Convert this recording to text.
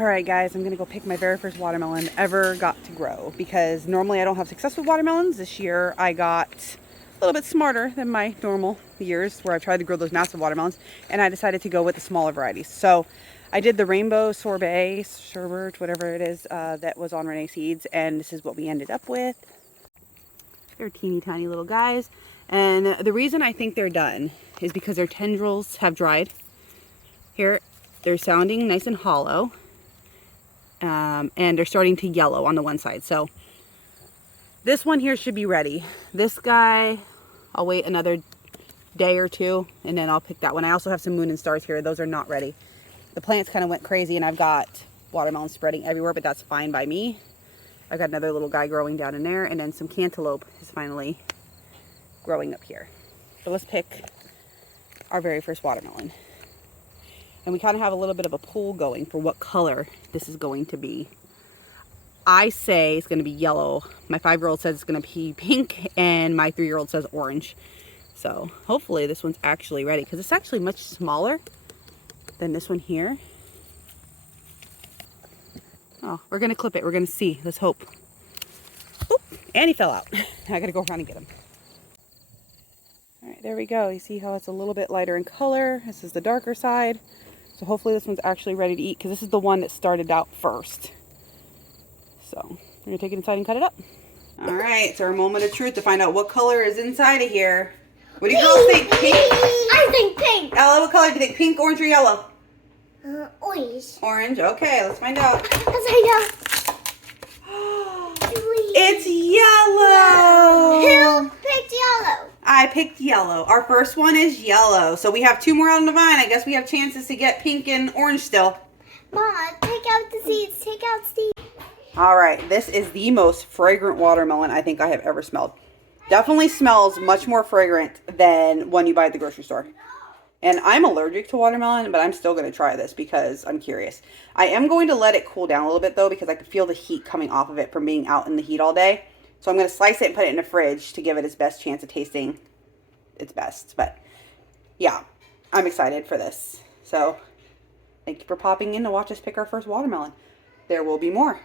Alright guys, I'm gonna go pick my very first watermelon ever got to grow, because normally I don't have success with watermelons. This year I got a little bit smarter than my normal years where I've tried to grow those massive watermelons, and I decided to go with the smaller varieties. So I did the rainbow sorbet, sherbet, whatever it is, that was on Renee Seeds, and this is what we ended up with. They're teeny tiny little guys, and the reason I think they're done is because their tendrils have dried. Here, they're sounding nice and hollow. And they're starting to yellow on the one side. So this one here should be ready. This guy, I'll wait another day or two and then I'll pick that one. I also have some moon and stars here. Those are not ready. The plants kind of went crazy and I've got watermelon spreading everywhere, but that's fine by me. I've got another little guy growing down in there, and then some cantaloupe is finally growing up here. So let's pick our very first watermelon. And we kind of have a little bit of a pool going for what color this is going to be. I say it's going to be yellow. My 5-year-old says it's going to be pink, and my 3-year-old says orange. So hopefully this one's actually ready, because it's actually much smaller than this one here. Oh, we're going to clip it. We're going to see. Let's hope. Oop, and he fell out. I got to go around and get him. All right, there we go. You see how it's a little bit lighter in color. This is the darker side. So hopefully this one's actually ready to eat, because this is the one that started out first. So we're going to take it inside and cut it up. All right, it's our moment of truth to find out what color is inside of here. What do you girls think? Pink? I think pink. Ella, what color do you think? Pink, orange, or yellow? Orange. Orange. Okay, let's find out. Let's find out. It's yellow. Who picked yellow? I picked yellow. Our first one is yellow. So we have 2 more on the vine. I guess we have chances to get pink and orange still. Mom, take out the seeds. Take out seeds. All right, this is the most fragrant watermelon I think I have ever smelled. Definitely smells much more fragrant than one you buy at the grocery store. And I'm allergic to watermelon, but I'm still going to try this because I'm curious. I am going to let it cool down a little bit though, because I can feel the heat coming off of it from being out in the heat all day. So I'm going to slice it and put it in the fridge to give it its best chance of tasting its best. But yeah, I'm excited for this. So thank you for popping in to watch us pick our first watermelon. There will be more.